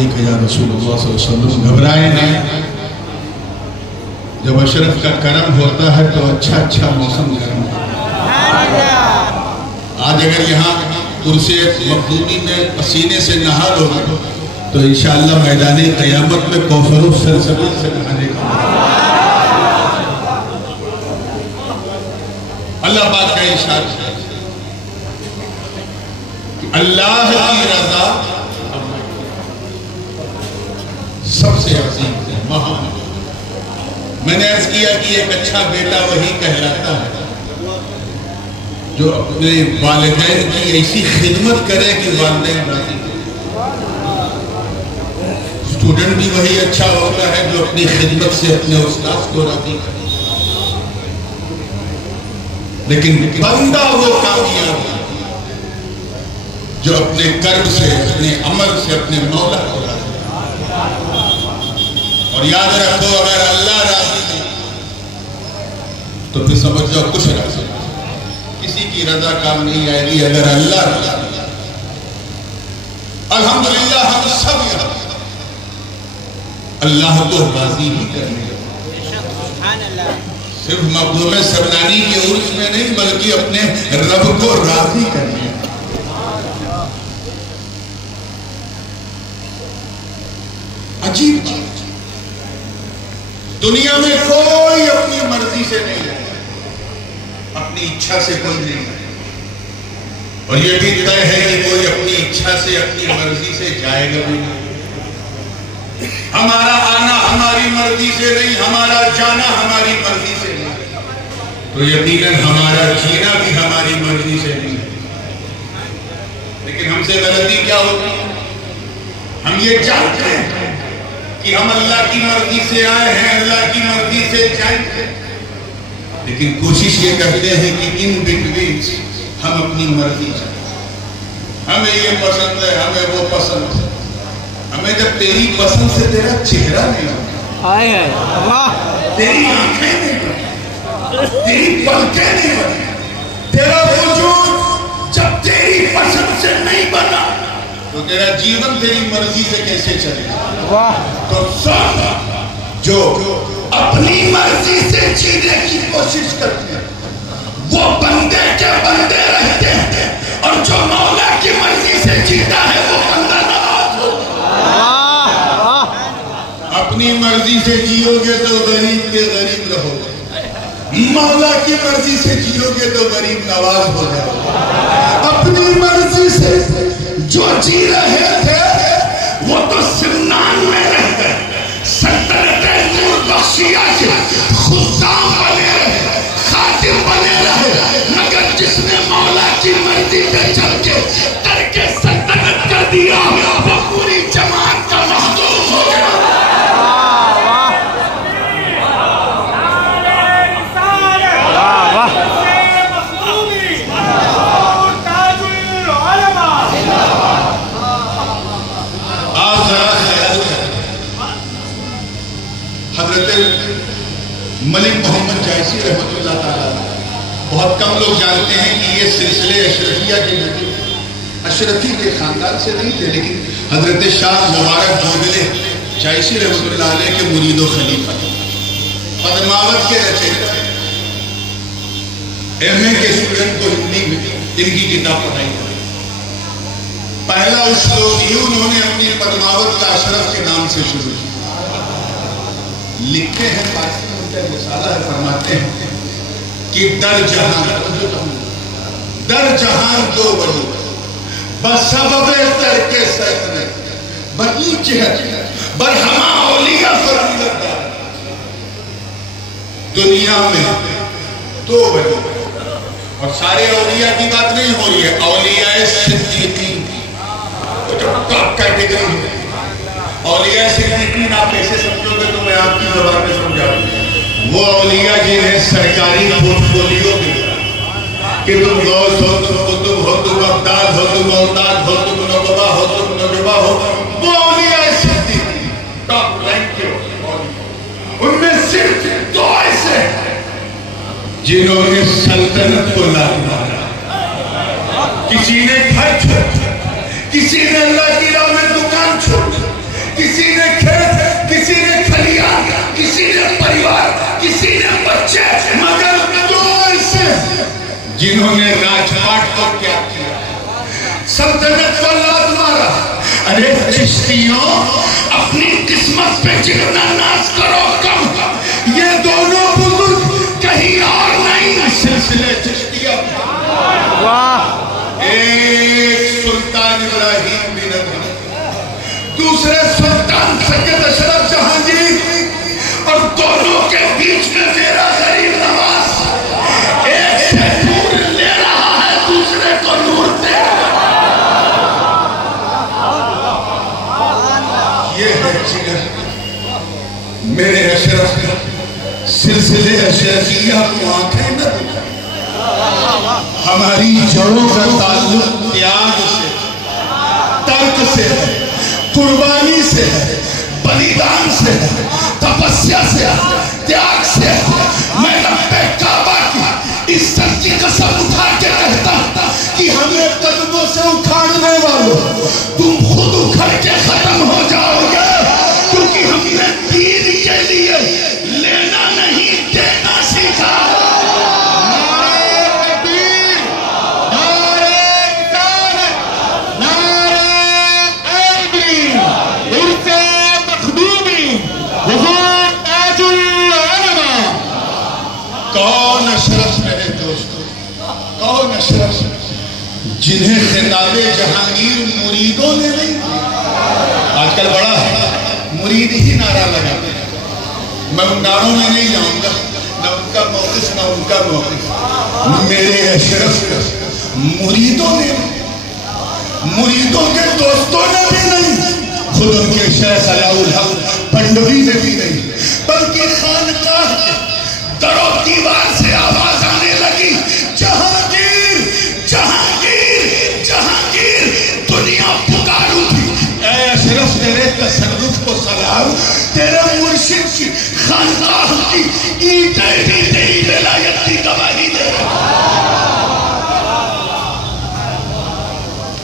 علیک یا رسول اللہ صلی اللہ علیہ وسلم. گھبرائیں نہیں، جب اشرف کا کرم ہوتا ہے تو اچھا موسم گرم ہے. آج اگر یہاں کرسی مخدومی میں پسینے سے نہا لو تو انشاءاللہ میدان قیامت میں کوثر و سلسبیل سے نہانے کا اللہ پاک کا ارشاد ہے کہ اللہ کی رضا سب سے عظیم ہے. میں نے عرض کیا کہ ایک اچھا بیٹا وہی کہلاتا ہے جو اپنے والدین کی ایسی خدمت کرے کہ والدین راضی کریں. اسٹوڈنٹ بھی وہی اچھا ہوتا ہے جو اپنی خدمت سے اپنے استاد کو راضی کرے. لیکن بندہ وہ کامیاب ہے جو اپنے کرم سے، اپنے عمل سے اپنے مولا کو راضی کرے. اور یاد رکھو اگر اللہ راضی ہے تو پھر سمجھ جاؤ کچھ راضی ہے. کسی کی رضا کام نہیں آئے گی اگر اللہ راضی ہے. الحمدللہ ہم سب یہاں اللہ کو راضی ہی کرنے صرف مقدوم سبنانی کے عرص میں نہیں بلکہ اپنے رب کو راضی کرنے. عجیب بات، دنیا میں کوئی اپنی مرضی سے نہیں جائے، اپنی اچھا سے کوئی نہیں جائے. اور یہ بھی طے ہے کہ کوئی اپنی اچھا سے اپنی مرضی سے جائے گا بھی نہیں. ہمارا آنا ہماری مرضی سے نہیں، ہمارا جانا ہماری مرضی سے نہیں، تو یقیناً ہمارا جینا بھی ہماری مرضی سے نہیں. لیکن ہم سے غلطی کیا ہوتی ہے؟ ہم یہ جانتے ہیں کہ ہم اللہ کی مرضی سے آئے ہیں، اللہ کی مرضی سے جائیں گے، لیکن کوشش یہ کرتے ہیں کہ ان بٹوین ہم اپنی مرضی چاہیں. ہمیں یہ پسند ہے، ہمیں وہ پسند ہے. ہمیں جب تیری پسند سے تیرا چہرہ نہیں بنا، تیری آنکھیں نہیں بنی، تیری پلکیں نہیں بنی، تیرا وجود جب تیری پسند سے نہیں بنا تو تیرا جیون تیری مرضی سے کیسے چلے گا؟ تو سب جو اپنی مرضی سے جینے کی کوشش کرتے ہیں وہ بندے کے بندے رہتے ہیں، اور جو مولا کی مرضی سے جیتا ہے وہ بندہ نواز ہوتا ہے. اپنی مرضی سے جیو گے تو غریب کے غریب رہو گے، مولا کی مرضی سے جیو گے تو غریب نواز ہو جاؤ گے. اپنی مرضی سے جو جی رہے تھے وہ تو سمنان میں رہ گئے، سلطنت نور بخشیہ کے خدام بنے رہے، خادم بنے رہے، مگر جس نے مولا کی مرضی پہ چل کے ترک سلطنت کر دیا وہ پوری جماعت کا مخدوم ہو گیا. ملک محمد جائسی رحمت اللہ تعالیٰ، بہت کم لوگ جانتے ہیں کہ یہ سلسلے اشرفیہ کے نتیجے اشرفی کے خاندان سے نہیں تھے، لیکن حضرت شاہ مبارک بودلے جائسی رحمت اللہ علیہ کے مرید و خلیفہ، پدماوت کے رچیتا، ایم.اے کے اسٹوڈنٹ کو ہندی میں ان کی کتاب پڑھائی. پہلا اسلوب ہی انہوں نے اپنی پدماوت کا اشرف کے نام سے شروع کیا. لکھتے ہیں پارسی میں کا رسالہ ہے، فرماتے ہیں کہ در جہان دو ولی بسبب ترک سلطنت بنی جہت برہما اولیاء فرمت دار. دنیا میں دو ولی، اور سارے اولیاء کی بات نہیں ہو رہی ہے، اولیاء صدیقین جو ٹاپ کیٹیگری ہے. اولیاء صدیقین آپ ایسے سمجھو گے تو میں آپ کی زبان میں سمجھا دوں، وہ اولیاء جنہیں سرکاری پورٹفولیو ملا کہ تم غوث ہو، تم قطب ہو، تم ابدال ہو، تم اوتاد ہو، تم نقبہ ہو، تم نجبہ ہو، وہ اولیاء صدیقین ٹاپ رینک کے اولیاء. ان میں صرف دو ایسے ہیں جنہوں نے سلطنت کو لات مارا. کسی نے گھر چھوڑ، کسی نے اللہ کی راہ میں دکان چھوڑ، کسی نے کھیت، کسی نے کھلیان، کسی نے پریوار، کسی نے بچے، مگر دو ایسے جنہوں نے راج پاٹ کو کیا کیا، سلطنت کو لات مارا۔ ارے چشتیوں، اپنی قسمت پہ جتنا ناز کرو کم، یہ دونوں بزرگ کہیں اور نہیں، سلسلے چشتیہ۔ ایک سلطان ابراہیم بن ادهم، دوسرے سلطان سید اشرف جہانگیر، اور دونوں کے بیچ میں میرا غریب نواز ایک سے نور لے رہا ہے، دوسرے کو نور دے رہا ہے۔ یہ ہے جگر میرے اشرف کا، سلسلے اشرفیہ کو آنکھیں نہ دکھائیں۔ ہماری جڑوں کا تعلق تیاگ سے، ترک سے ہے، قربانی سے ہے، بلیدان سے ہے، تپسیا سے ہے، تیاگ سے ہے۔ میں رب کعبہ کی عزت کی قسم اٹھا کے کہتا کہ ہمیں قدموں سے اکھاڑنے والوں، تم خود اکھڑ کے ختم ہو جاؤ گے، کیونکہ ہم نے دین کے لیے لینا نہیں دینا سیکھا۔ کون اشرف میرے دوستو، کون اشرف جنہیں خطاب جہانگیر مریدوں نے نہیں دیا؟ آج کل بڑا ہے، مرید ہی نعرہ لگاتے ہیں۔ میں ان نعروں میں نہیں جاؤں گا، نہ ان کا موقف نہ ان کا موقف۔ میرے اشرف مریدوں نے، مریدوں کے دوستوں نے بھی نہیں، خود ان کے شیخ علاء الحق پنڈوی نے بھی نہیں، بلکہ خانقاہ کے در و دیوار سے آواز آنے لگی، جہانگیر جہانگیر جہانگیر، دنیا پکار اٹھی۔ اے اشرف تیرے تصرف کو سلام، تیرے مرشد کی خانقاہ کی اینٹیں بھی تیری ولایت کی گواہی دے۔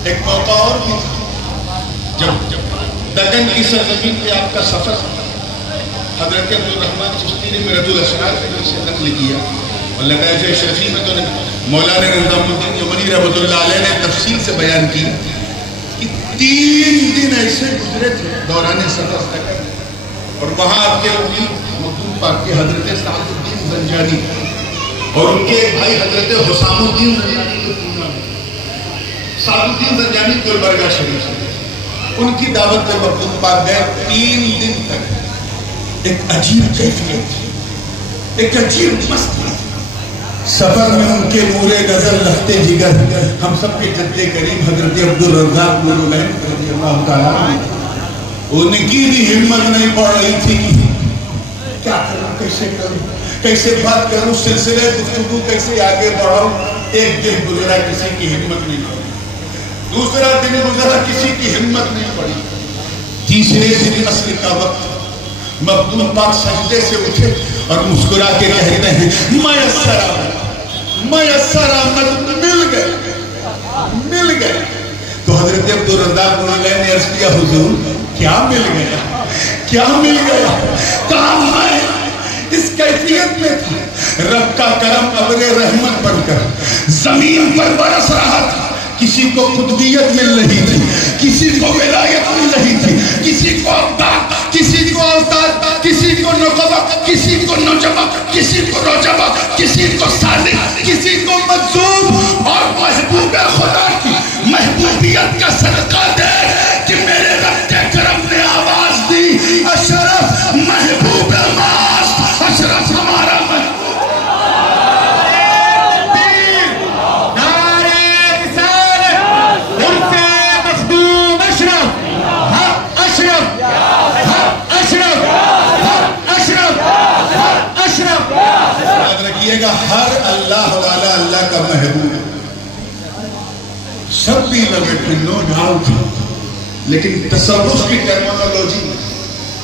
ایک موقع اور بھی تھا جب دکن کی سرزمین پہ آپ کا سفر، حضرت عبدالرحمن چشتی نے میرد الاسرار سے نقل کیا، اور لطائف اشرفی میں تو مولانا نظام الدین یمنی رحمۃ اللہ علیہ نے تفصیل سے بیان کی کہ 3 دن ایسے گزرے تھے دوران سفر تک، اور وہاں آپ کے مخدوم پاک کے حضرت سعد الدین زنجانی اور ان کے بھائی حضرت حسام الدین زنجانی کو پونا میں، سعد الدین زنجانی گلبرگہ شریف سے، ان کی دعوت پہ مخدوم پاک گئے۔ 3 دن تک ایک عجیب کیفیت، ایک عجیب مستی، سفر میں ان کے مورے غزل رکھتے جگر ہم سب کے جد کریم حضرت عبدالرزاق نورالعین رضی اللہ تعالیٰ عنہ، ان کی بھی ہمت نہیں پڑ رہی تھی کہ کیا کروں، کیسے کروں، کیسے بات کروں، سلسلے گفتگو کیسے آگے بڑھاؤں۔ ایک دن گزرا، کسی کی ہمت نہیں پڑی، دوسرا دن گزرا، کسی کی ہمت نہیں پڑی، تیسرے دن عصر کا وقت، مخدوم پاک سجدے سے اٹھے اور مسکرا کے کہتے ہیں میسر آمد، میسر آمد، مل گئے۔ تو حضرت عبدالرزاق نورالعین نے عرض کیا، حضور کیا مل گیا، کیا مل گیا؟ کہا میں اس کیفیت میں تھا، رب کا کرم ابر رحمت بن کر زمین پر برس رہا تھا، کسی کو قطبیت مل رہی تھی، کسی کو ولایت مل رہی تھی، کسی کو عبدال، کسی کو اوتاد، کسی کو نقبہ، کسی کو نجبہ، کسی کو رجبہ، کسی کو صادق، کسی کو مجذوب، اور محبوب خدا کی محبوبیت کا صدقہ دے کہ میرے رب کے کرم نے آواز دی، اشرف محبوب ماست، اشرف ہمارا محبوب۔ ہر اللہ والا اللہ کا محبوب ہے، سب بھی لگے، نو ڈاؤٹ، لیکن تصوف کی ٹرمینالوجی میں،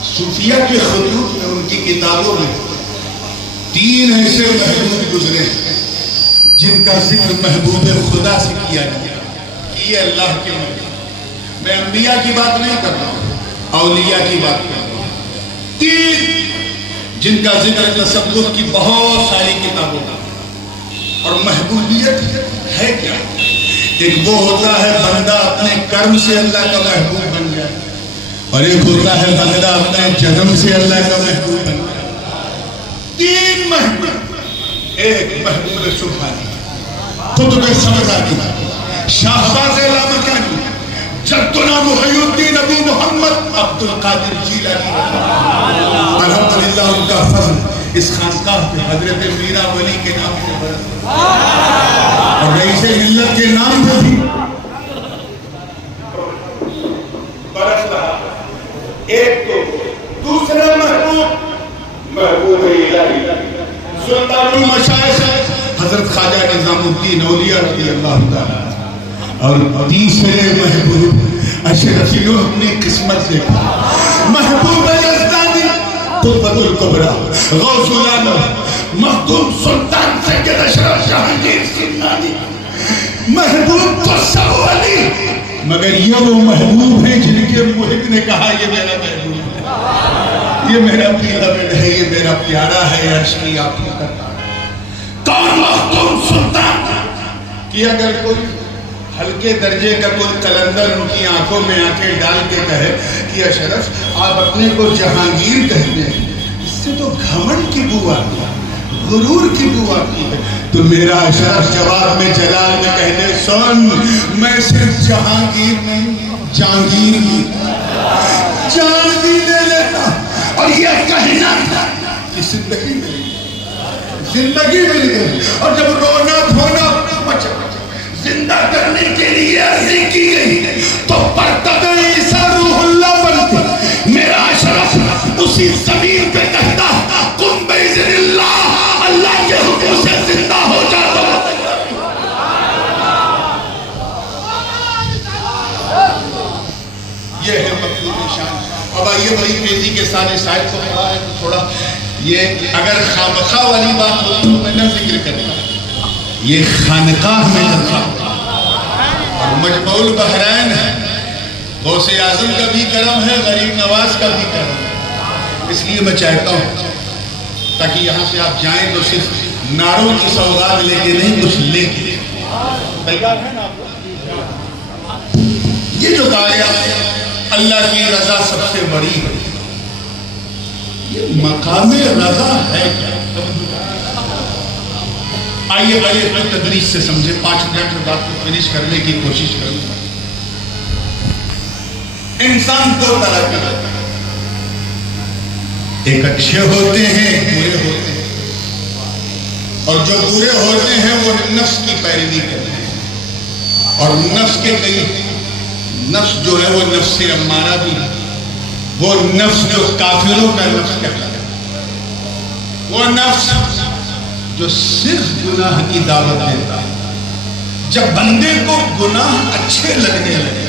صوفیہ کے خطوط میں، ان کی کتابوں میں 3 ایسے محبوب گزرے جن کا ذکر محبوب خدا سے کیا گیا، یہ اللہ کے محبوب۔ میں انبیاء کی بات نہیں کر رہا ہوں، اولیاء کی بات کر رہا ہوں، تین جن کا ذکر تصوف کی بہت ساری کتابوں کا، اور محبوبیت ہے کیا؟ ایک وہ ہوتا ہے بندہ اپنے کرم سے اللہ کا محبوب بن جائے، اور ایک ہوتا ہے بندہ اپنے جنم سے اللہ کا محبوب بن جائے۔ تین محبوب، ایک محبوب سبحانی، قطب سمدانی، شاہباز لامکانی، جدنا محی الدین ابو محمد عبد القادر جیلانی، الحمدللہ ان کا فضل اس خانقاہ پہ حضرت میرا ولی کے نام سے برس اور رئیس ملت کے نام پہ بھی برس رہا۔ ایک تو دوسرا محبوب الہی سلطان المشائخ حضرت خواجہ نظام الدین اولیاء رضی اللہ تعالیٰ، اور تیسرے محبوب اشرفی اپنی قسمت سے محبوب یزدانی قطب الکبریٰ غوث العالم مخدوم سلطان سید اشرف جہانگیر سمنانی، محبوب تو سب ولی، مگر یہ وہ محبوب ہیں جن کے محب نے کہا یہ میرا محبوب ہے، یہ میرا پیلا ہے، یہ میرا پیارا ہے، عرش کی آپ کی کرتا کون مخدوم سلطان کہ اگر کوئی ہلکے درجے کا کوئی قلندر ان کی آنکھوں میں آنکھیں ڈال کے کہے کہ اشرف آپ اپنے کو جہانگیر کہتے ہیں، اس سے تو گھمنڈ کی بو آتی ہے، غرور کی بو آتی ہے، تو میرا اشرف جواب میں جلال میں کہتے سن میں صرف جہانگیر نہیں جہانگیر بھی جان بھی دے لیتا، اور یہ کہنا تھا کہ زندگی ملی گئی، اور جب رونا دھونا زندہ کرنے کے لیے عرضی کی گئی تو پرتب عیسیٰ روح اللہ بنتے میرا اشرف اسی زمین پہ کہتا قم بإذن اللہ، اللہ کے حکم سے زندہ ہو جاتا۔ یہ ہے مقبول شان۔ اب آئیے بڑی تیزی کے ساتھ اس آیت کو پڑھا ہے تو تھوڑا یہ اگر خامخواہ والی بات ہوتی تو میں نہ ذکر کرتا، یہ خانقاہ میں رکھا اور مجمع البحرین ہے، غوث اعظم کا بھی کرم ہے، غریب نواز کا بھی کرم ہے، اس لیے میں چاہتا ہوں تاکہ یہاں سے آپ جائیں تو صرف ناروں کی سوغات لے کے نہیں، کچھ لے کے تیار ہے نا آپ؟ یہ جو کہا گیا اللہ کی رضا سب سے بڑی ہے، یہ مقام رضا ہے کیا؟ آئیے اپنی تدریج سے سمجھے، 5 منٹ میں بات کو فنش کرنے کی کوشش کروں گا۔ انسان دو طرح کا ایک اچھے ہوتے ہیں برے ہوتے ہیں، اور جو برے ہوتے ہیں وہ نفس کی پیروی کرتے ہیں، اور نفس کے کئی نفس جو ہے وہ نفس امارہ بھی ہے، وہ نفس جو کافروں کا نفس کہتا ہے، وہ نفس جو صرف گناہ کی دعوت دیتا ہے۔ جب بندے کو گناہ اچھے لگنے لگے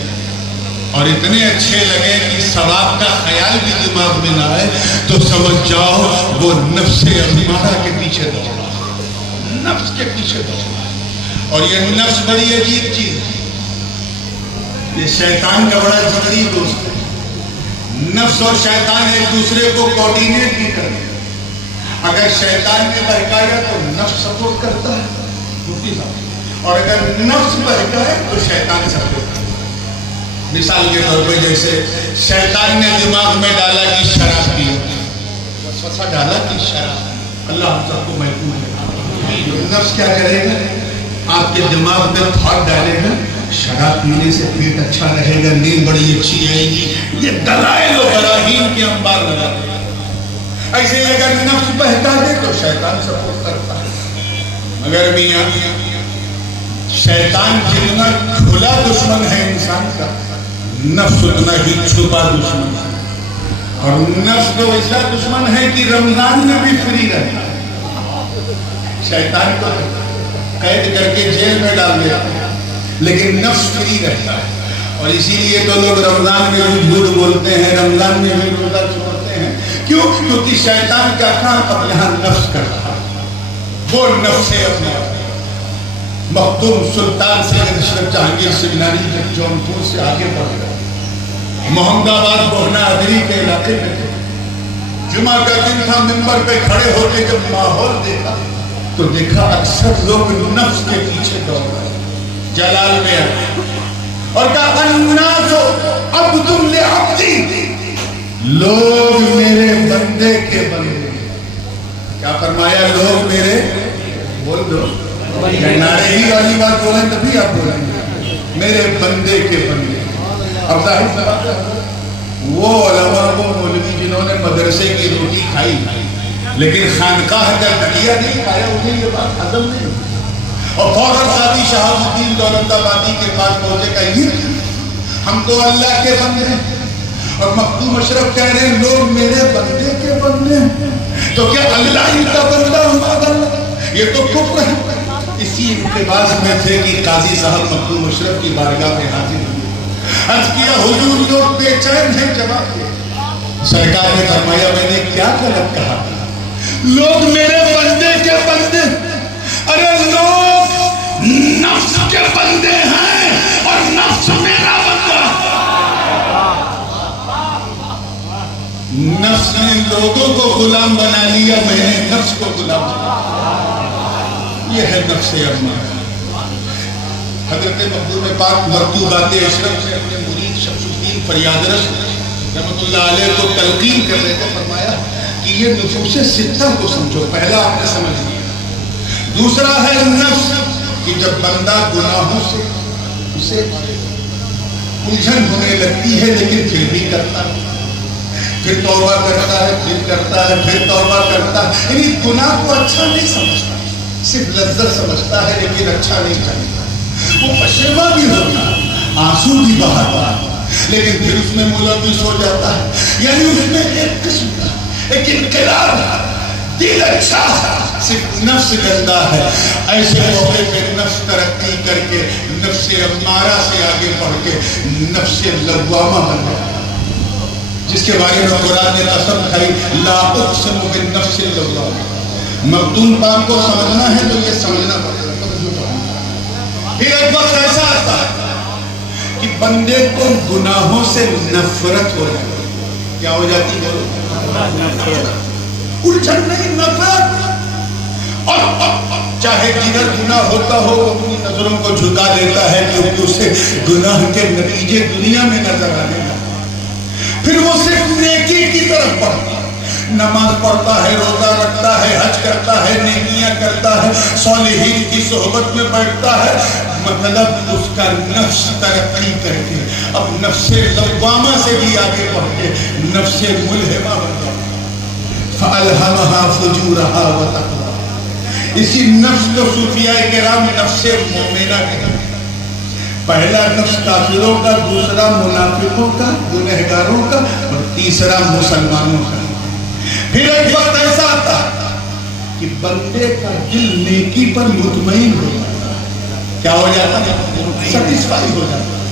اور اتنے اچھے لگے کہ ثواب کا خیال بھی دماغ میں نہ آئے تو سمجھ جاؤ وہ نفس امارہ کے پیچھے دوڑا، نفس کے پیچھے دوڑا۔ اور یہ نفس بڑی عجیب چیز ہے، یہ شیطان کا بڑا جبری دوست ہے۔ نفس اور شیطان ایک دوسرے کو کوارڈینیٹ بھی کرتے ہیں، اگر شیطان نے بہکایا تو نفس سپورٹ کرتا ہے، اور اگر نفس بہکائے تو شیطان سپورٹ کرتا ہے۔ مثال کے طور پہ جیسے شیطان نے دماغ میں ڈالا کہ شراب پیو، وسوسہ ڈالا کہ شراب، اللہ ہم سب کو محفوظ ہے۔ نفس کیا کرے گا؟ آپ کے دماغ میں تھاٹ ڈالے گا شراب پینے سے پیٹ اچھا رہے گا، نیند بڑی اچھی آئے گی، یہ دلائل و براہین کے انبار لگا دے گا۔ ایسے ہی اگر نفس بہتا دے تو شیطان سپورٹ کرتا ہے۔ مگر میاں شیطان جتنا کھلا دشمن ہے انسان کا، نفس اتنا ہی چھپا دشمن ہے، اور نفس تو ایسا دشمن ہے کہ رمضان میں بھی فری رہتا ہے۔ شیطان کو قید کر کے جیل میں ڈال دیتا ہے، لیکن نفس فری رہتا ہے، اور اسی لیے تو لوگ رمضان میں بھی جھوٹ بولتے ہیں، رمضان میں بھی روزہ چھوڑتے ہیں۔ کیوں؟ کیونکہ شیطان کا کام اب یہاں نفس کرتا ہے، وہ نفس ہے اپنے مخدوم سلطان سید اشرف جہانگیر سمنانی جب جونپور سے آگے بڑھ گیا محمد آباد بہنا ادری کے علاقے میں تھے. جمعہ کا دن تھا. منبر پہ کھڑے ہو کے جب ماحول دیکھا تو دیکھا اکثر لوگ نفس کے پیچھے دوڑ رہے. جلال میں آئے اور کہا الناس عبد لعبدی، لوگ میرے بندے کے بندے. کیا فرمایا؟ لوگ میرے، بول دو نعرے ہی والی بات بولیں تبھی آپ بولیں گے، میرے بندے کے بندے. اب ظاہر سی بات ہے وہ علماء وہ مولوی جنہوں نے مدرسے کی روٹی کھائی لیکن خانقاہ کا گھٹیا نہیں کھایا، انہیں یہ بات ہضم نہیں ہوئی. اور فوراً قاضی شہاب الدین دولت آبادی کے پاس پہنچے کہ یہ ہم تو اللہ کے بندے ہیں. اور مختوم اشرف کہہ رہے ہیں لوگ میرے بندے کے بندے ہیں، تو کیا اللہ ان کا بندہ ہوا؟ یہ تو کفر ہے. اسی اقتباس میں تھے کہ قاضی صاحب مختوم اشرف کی بارگاہ میں حاضر ہوئے. عرض کیا حضور لوگ بے چین ہیں، جواب دے. سرکار نے فرمایا میں نے کیا غلط کہا؟ لوگ میرے بندے کے بندے. ارے لوگ نفس کے بندے ہیں اور نفس میرا بندہ. نفس نے لوگوں کو غلام بنا لیا، میں نے نفس کو غلام بنا لیا. یہ ہے نفس امارہ. حضرت مخدوم پاک مکتوبات اشرف سے اپنے مرید شمس الدین فریاد رس رحمۃ اللہ علیہ کو تلقین کر رہے تھے. فرمایا کہ یہ نفوس ستہ کو سمجھو. پہلا آپ نے سمجھ لیا. دوسرا ہے نفس کہ جب بندہ گناہوں سے اسے الجھن ہونے لگتی ہے لیکن پھر بھی کرتا ہے، پھر توبہ کرتا ہے، پھر کرتا ہے، پھر توبہ کرتا ہے. یعنی گناہ کو اچھا نہیں سمجھتا، صرف لذت سمجھتا ہے لیکن اچھا نہیں کرتا. وہ پشیماں بھی ہوتا ہے، آنسو بھی بہاتا ہے، لیکن پھر اس میں ملوث ہو جاتا ہے. یعنی اس میں ایک قسم کا ایک انقلاب ہے. دل اچھا ہے، صرف نفس گندا ہے. ایسے موقع پہ نفس ترقی کر کے نفس امارہ سے آگے بڑھ کے نفس لوامہ بن جاتا ہے، جس کے بارے میں قرآن نے قسم کھائی لا اقسم بالنفس اللوامہ. مخدوم پاک کو سمجھنا ہے تو یہ سمجھنا پڑے گا. پھر ایک وقت ایسا آتا ہے کہ بندے کو گناہوں سے نفرت ہو جاتی. کیا ہو جاتی ہے؟ الجھن نہیں، نفرت. اور چاہے جدھر گناہ ہوتا ہو وہ اپنی نظروں کو جھکا دیتا ہے کیونکہ اسے گناہ کے نتیجے دنیا میں نظر آنے لگتے. پھر وہ صرف نیکی کی طرف بڑھتا ہے، نماز پڑھتا ہے، روزہ رکھتا ہے، حج کرتا ہے، نیکیاں کرتا ہے، صالحین کی صحبت میں بیٹھتا ہے. مطلب اس کا نفس ترقی کر کے اب نفس لوامہ سے بھی آگے بڑھ کے نفس ملہمہ بن جاتا ہے. فَأَلْهَمَهَا فُجُورَهَا وَتَقْوَاهَا. اسی نفس کو صوفیاء کرام نفس مومنہ کہتے ہیں. پہلا نفس کافروں کا، دوسرا منافقوں کا، گنہگاروں کا، اور تیسرا مسلمانوں کا. پھر ایک وقت ایسا آتا ہے کہ بندے کا دل نیکی پر مطمئن ہو جاتا ہے. کیا ہو جاتا ہے؟ سیٹسفائی ہو جاتا ہے.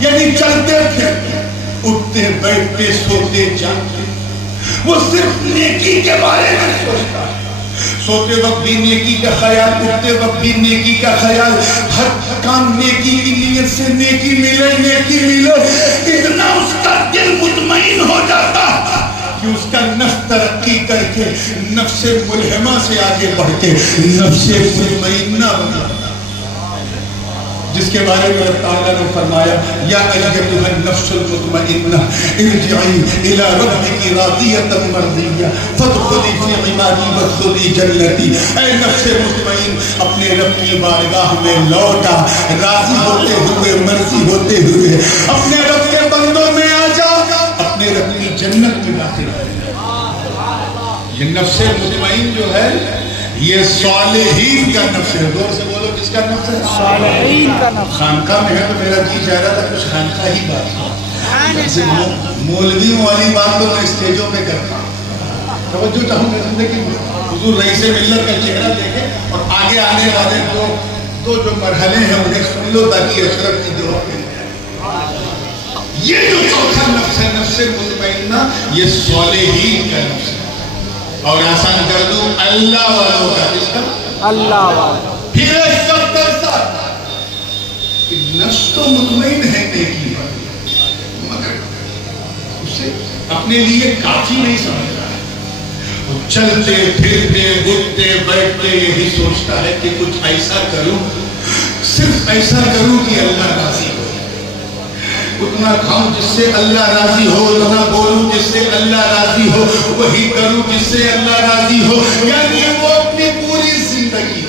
یعنی چلتے پھرتے، اٹھتے بیٹھتے، سوتے جاگتے وہ صرف نیکی کے بارے میں سوچتا ہے. سوتے وقت بھی نیکی کا خیال، اٹھتے وقت بھی نیکی کا خیال، ہر کام نیکی کی نیت سے، نیکی ملے نیکی ملے. اتنا اس کا دل مطمئن ہو جاتا کہ اس کا نفس ترقی کر کے نفس ملہمہ سے آگے بڑھ کے نفس مطمئنہ بنا، جس کے بارے میں تعالیٰ نے فرمایا یا ایھا النفس المطمئنہ ارجعی الی ربک راضیۃ مرضیہ فادخلی فی عبادی وادخلی جنتی. اے نفس مطمئن اپنے رب کی بارگاہ میں لوٹا، راضی ہوتے ہوئے، مرضی ہوتے ہوئے اپنے رب کے بندوں میں آ جا، اپنے رب کی جنت میں داخل ہو. یہ نفس مطمئن جو ہے یہ صالحین کا نفس ہے. دور سے بولو کس کا نفس ہے؟ صالحین کا نفس. خانقاہ میں ہے تو میرا جی چاہ رہا تھا کچھ خانقاہ ہی بات. مولویوں والی بات تو میں اسٹیجوں پہ کرتا ہوں. توجہ چاہوں گا زندگی میں حضور رئیس ملت کا چہرہ دیکھیں اور آگے آنے والے دو جو مرحلے ہیں انہیں سن لو تاکہ اشرف کی دعا مل جائے. یہ جو چوتھا نفس ہے نفس مطمئنہ یہ صالحین کا نفس ہے. اور آسان کر دوں اللہ والوں کا. کس کا؟ اللہ والوں. پھر ایک وقت ایسا کہ نفس تو مطمئن ہے نیکی پر، مگر اپنے لیے کافی نہیں سمجھتا ہے. وہ چلتے پھرتے اٹھتے بیٹھتے یہی سوچتا ہے کہ کچھ ایسا کروں، صرف ایسا کروں کہ اللہ راضی ہو، اتنا کھاؤں جس سے اللہ راضی ہو، اتنا بولوں جس سے اللہ راضی ہو، وہی کروں جس سے اللہ راضی ہو. یعنی وہ اپنی پوری زندگی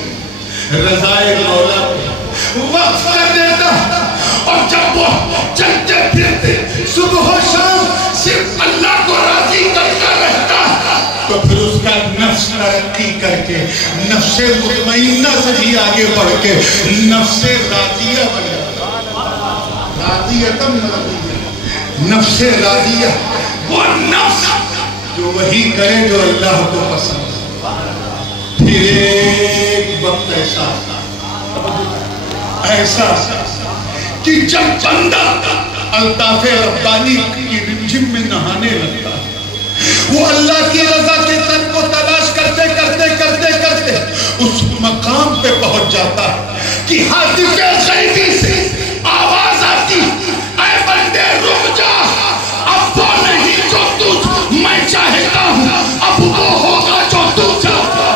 رضائے مولا پہ وقف کر دیتا. اور جب وہ چلتے پھرتے صبح و شام صرف اللہ کو راضی کرتا رہتا تو پھر اس کا نفس ترقی کر کے نفس مطمئنہ سے بھی آگے بڑھ کے نفس راضیہ بن جاتا. راضیتم راضیہ، نفس راضیہ، وہ نفس جو وہی کرے جو اللہ کو پسند. پھر ایک وقت ایسا کہ جب بندہ الطاف ربانی کی رمجم میں نہانے لگتا ہے، وہ اللہ کی رضا کے تن کو تلاش کرتے کرتے کرتے کرتے اس مقام پہ پہنچ جاتا ہے کہ حاطف غیبی سے آواز آتی، اے بندے رک جا، اب وہ نہیں جو تجھ میں چاہتا ہوں، اب وہ ہوگا جو تو چاہتا.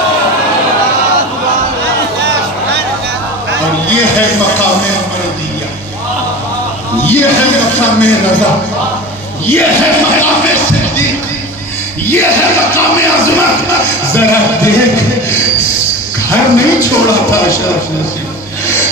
اور یہ ہے مقام مرضیہ، یہ ہے مقام رضا، یہ ہے مقام صدیق، یہ ہے مقام عظمت. ذرا دیکھ، گھر نہیں چھوڑا تھا اشرف نصیب،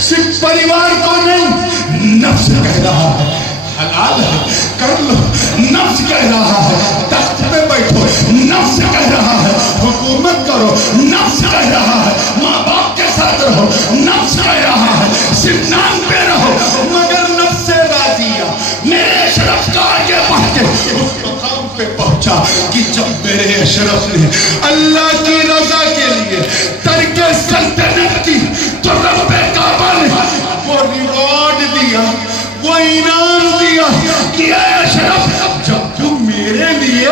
صرف پریوار کو نہیں، نفس کہہ رہا ہے حلال ہے کر لو، نفس کہہ رہا ہے تخت پہ بیٹھو، نفس کہہ رہا ہے حکومت کرو، نفس کہہ رہا ہے ماں باپ کے ساتھ رہو، نفس کہہ رہا ہے صرف نام پہ رہو. مگر نفس راضیہ میرے اشرف کا آگے بڑھ کے اس مقام پہ پہنچا کہ جب میرے اشرف نے اللہ کی رضا کے لیے ترک سلطنت کی تو رب کعبہ نے وہ ریوارڈ دیا، وہ انعام دیا کہ اے اشرف جب تم میرے لیے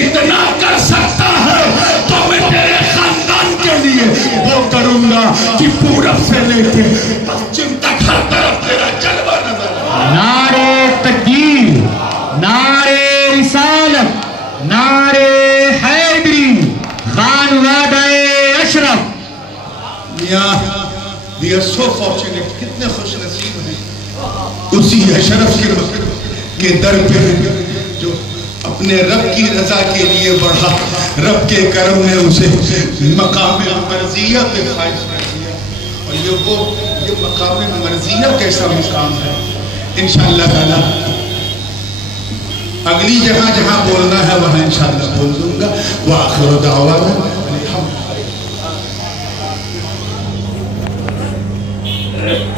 اتنا کر سکتا ہے تو میں تیرے خاندان کے لیے وہ کروں گا کہ پورب سے لے کے پشچم تک ہر طرف تیرا جلوہ نظر. نعرے تکبیر، نعرے رسالت، نعرے حیدری، خانوادہ اشرف. We are so fortunate، کتنے خوش نصیب ہیں اسی اشرف کے در پہ جو اپنے رب کی رضا کے لیے بڑھا، رب کے کرم نے اسے مقام مرضیہ پہ فائز کر دیا. اور یہ مقام مرضیہ کیسا مقام ہے انشاءاللہ تعالی اگلی جہاں جہاں بولنا ہے وہاں انشاءاللہ بول دوں گا. وآخر دعوانا